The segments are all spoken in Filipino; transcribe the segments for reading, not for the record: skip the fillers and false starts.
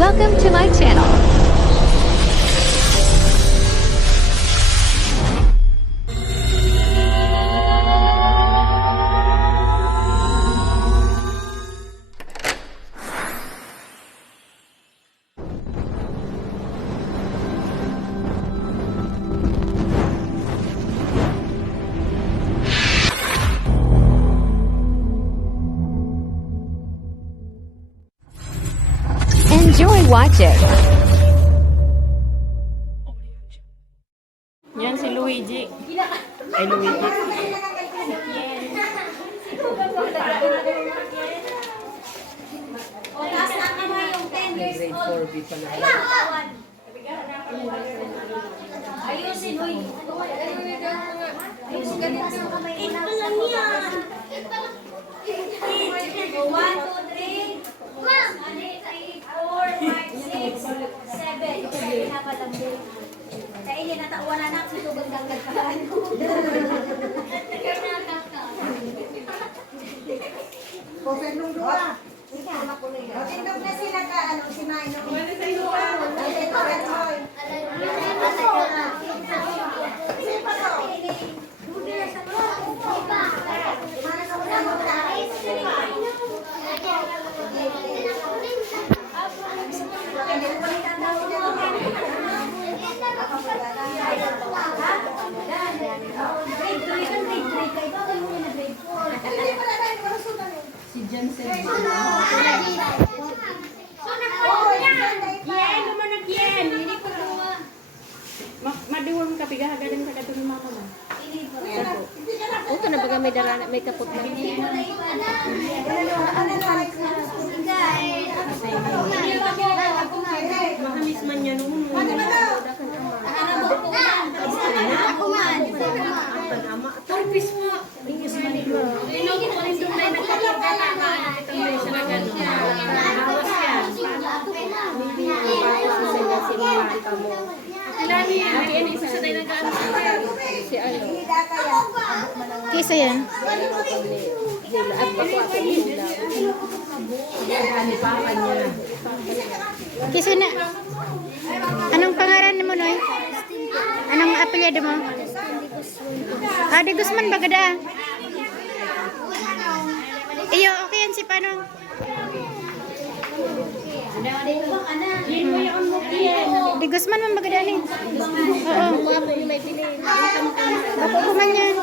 Welcome to my channel. Enjoy watching. Yan si Luigi. Ay, Luigi. Grade 4B pala. Ayusin, uy. Ayusin ganito sa kamay. Eight pa lang yan. 1, 2, 3. 4, 5, 6, 7. Pinapalambi. Kaya hindi natauwa na na. Situgan gagad pa. Pofenong dua. Matindog na sila ka, si Maino. Wala sa iyo ka. Ito ka, Choy. Sipa to. Mana ka muna mo Si Jensen. Madiwang ka pigahagaling ka kadto ni mama mo. Ito na baga may dara may kaput na. Mahamis man yan noon. Ako man. Torpis mo. Ingis man ito. Ino ko rin doon tayo nagkakagana. Ito mo yung sinagan niya. Hawas yan. Kilani yan. Kaya isa sa tayo nagkakagana. Si ano. Kisa yan. Kisa na. Anong pangaran mo, Noy? Anong apelyado mo? De Guzman bagada. Iyo, okay yan si Panong. De Guzman man bagada ni. Oo. Bako ko man yan.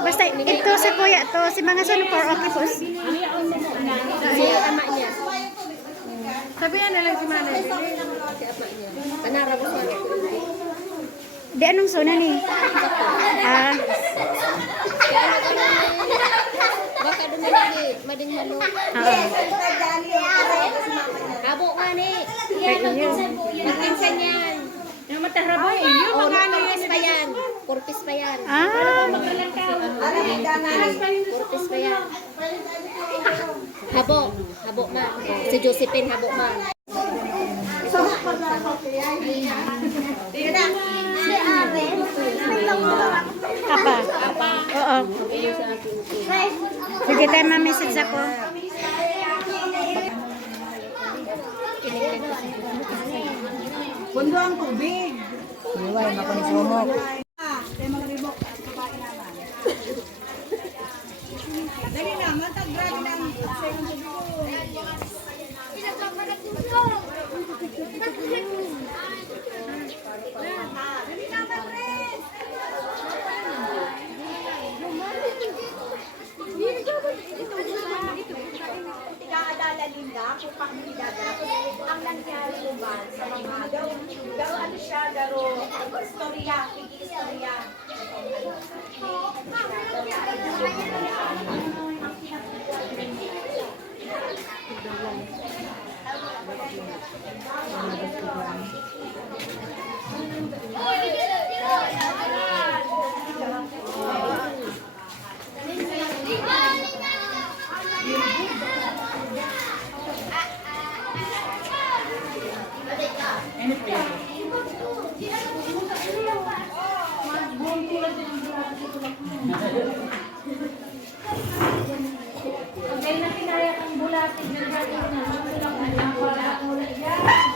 Basta ito sa kuya to, si mga son for okay po. Si ama niya. Sabihan na lang si Manay. Si ama niya. Panarap ko. Di anong suna ni? Baka doon lagi, mading malo. Habo ka ni. Magpinsan yan. Yung matahrabo eh. Yung magano yan. Pa yan. Purpis pa yan. Purpis pa yan. Habo. Habo ma. Si Josephine habo ma. Apa? Oo. Sige tayo ma-message ako. Pundo ang tubig. Iway, makunis humok. Dali naman, tag-grabe ng Ikaalala Linda, kung pakilala, ang nangyari mo ba sa mga garo ano siya, garo istorya, pigi-istorya. Kaya na kinaya kang bulatin, nagdating na, wala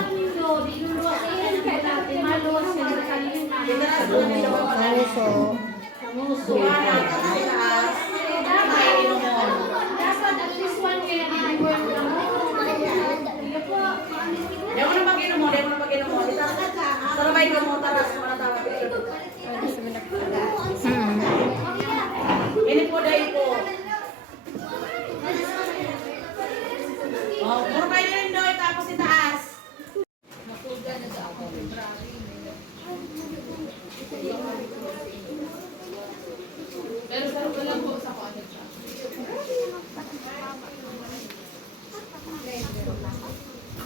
anak ninyo, di luluwas sa iyan kaya dati, maluwas sila sa kanina. Puso. Kamuso. Dapat at least 1 year na work na mo. Di mo na pag-inom mo, di mo na pag-inom mo. Sarabay ka mo, tara sa mga tawag. Ini po dahil po. Oh, puro kayo rin doon, tapos itaas.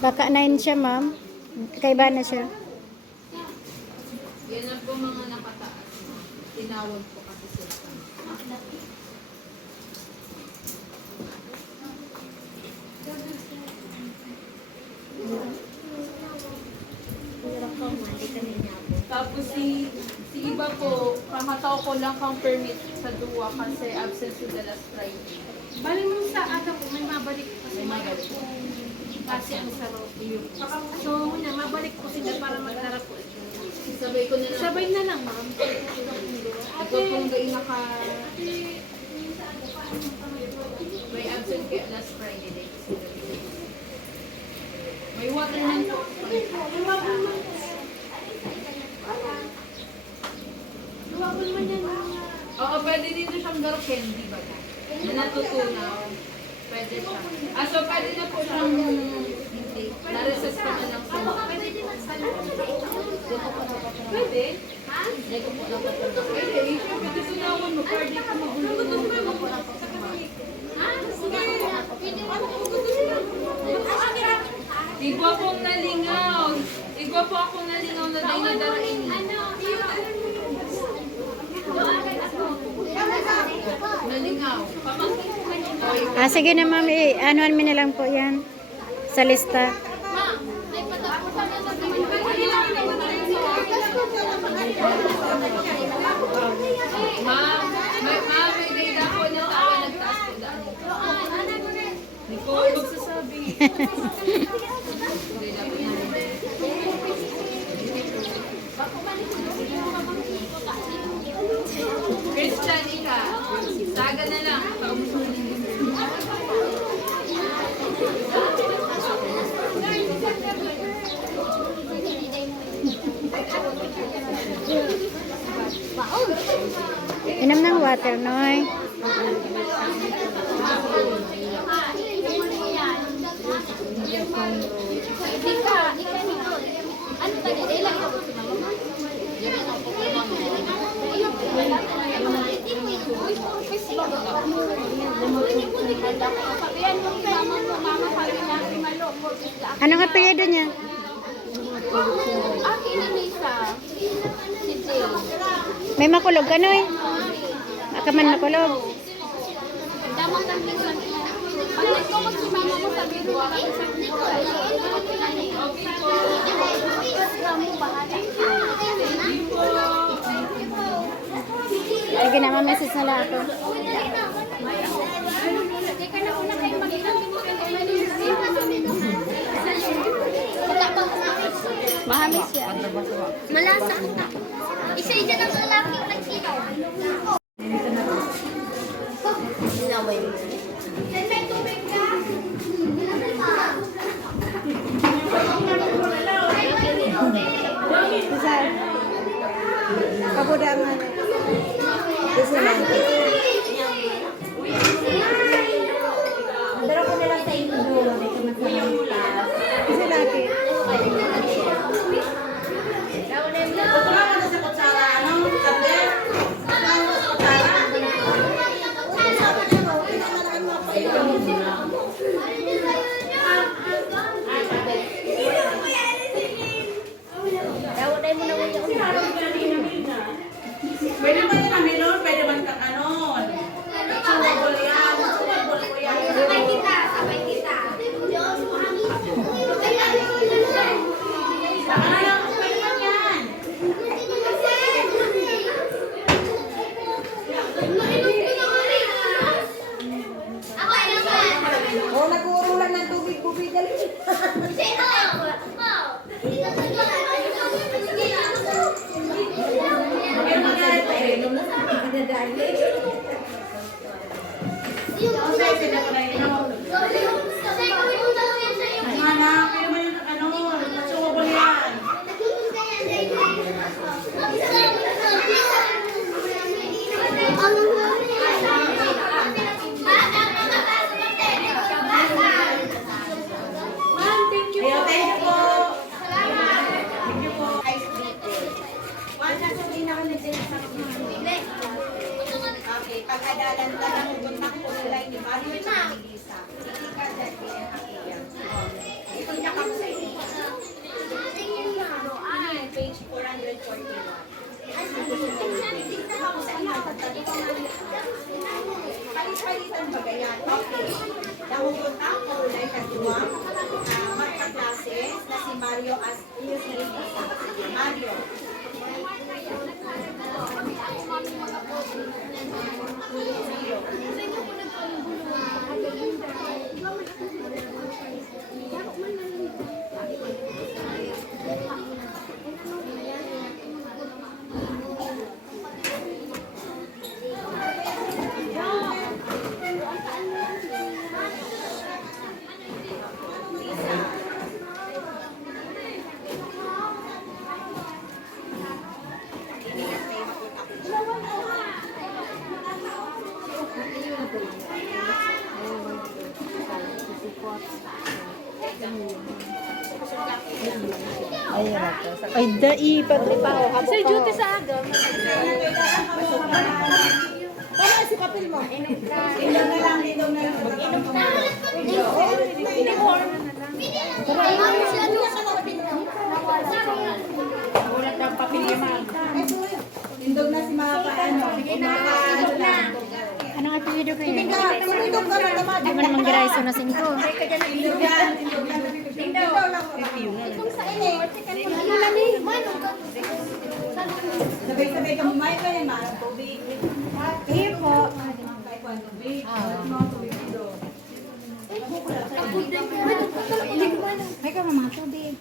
Baka 9 siya, ma'am. Kaiba na siya. Yan ang po mga nakataas. Tinawag po kasi sila. Tapos si iba po, kakataw ko lang kang permit sa duwa kasi absent sa the last Friday. Bali mo sa ano po, may mabalik po kasi kasi ang sarap. So, muna, mabalik po sila para magdarap po. Sabay ko na lang. Sabay na lang, ma'am. Ikaw kung gayon naka... May absent kaya last Friday day. May water man po. Luwapon man yan. Oo, pwede dito siyang garo candy ba na? Na natutunaw. Pwede siya. Ah, so pwede na po siyang na-recess pa na lang sa Pwede din ang salon. Pwede? Ha? Pwede. Siyempre, tutunawan mo. Pwede ka magulo. Igwa pong nalingaw. Igwa po akong nalingaw na tayo nadarain. Nalingaw. Sige na, ma'am. Anuan mo na lang po yan sa lista. May data ko na tawa nagtaas ko daan. Hindi ko magsasabi. Christian, ika. Saga na lang. Inom ng water, Noy. Anong apelyido niya? May makulog ka, Noy? Akaman makulog. Sige na, message na lang ako. Mahamis siya. Malasa. Isa-isa ng lalaking nagsigaw. Sinaway mo. May tubig ka? Kabudangan. Kasi nanti. Pero ko na lang sa inyo. May kamasama. Kasi nanti. Pagkula ka na sa kutsara, ano? Sabi? Ayan, bagayan. Okay. Nahugunta ko ulit ang duwang magkaklase na si Mario as iyos na rin isa. Sige, Mario. Ay, dai pa to. Sir, duty sa aga. Tama si kapil mo. Inom na lang, inom na lang. Mag-inom na. Ulat ng papilya, ma'am. Indog na si mga paano. Ano lang. Ano nga apelyido ko yun? Tumindog ka na naman. Di man manggiraiso na 5. Indog yan. Indog yan. Tingdaw lang. Sabay-sabay ka mumain ka yan, mga tubig. Iyo po. Kahit kung tubig. Mga tubig dito. May ka mga tubig.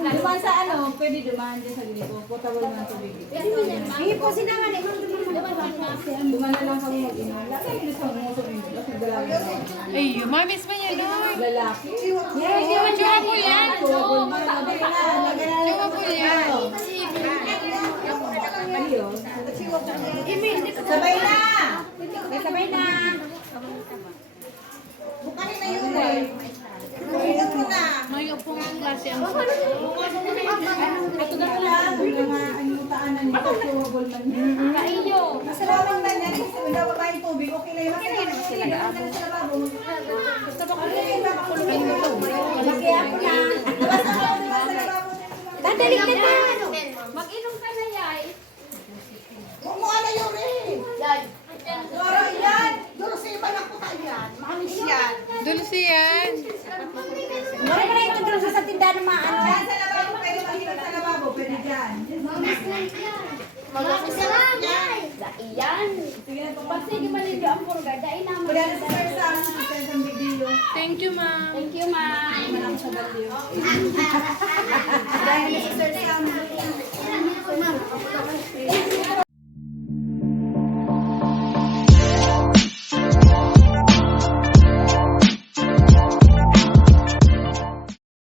Dumaan sa ano, pwede dumaan din sa ginito. Potable mga tubig. Iyo po sinangan. Dumaan na lang kami mag-inom. Laki yung gusto mo sa inyo. Kasi dalawa na. Ay, mamis pa yan, no? Lalaki. Tsura po yan. Tuwagol mo na. Tsura po yan. Sabay na! Sabay na. Bukanin na yun eh. Tingnan mo na. Ngayon pong klase ang Ito na lang. Mga anutaanan nito. Tuwagol man yan. Masalaman na yan. Kasi wala pa tayong tubig. Okay na yun. Masalaman sila. Sa lababo. Gusto mo kami. Makakulungin mo. Malaki ako na. Labas na ako. Labas sa lababo. Dadalik na ta. Mag-inom ka na, Yay. Huwag mo ala yun eh. Doro yan. Doro sa iba na puta yan. Mahamis yan. Dulce yan. Mara ka na ito duro sa tindahan ng mga ano. Dyan sa lababo. Pwede mahirap sa lababo. Pwede dyan. Masarap yan. Iyan. Pag-sige malinyo ang purga, dahil naman. Wala na sa sa video. Thank you, ma'am. Thank you, ma'am. Malang sa balyo. Dahil na sa Sir Sam.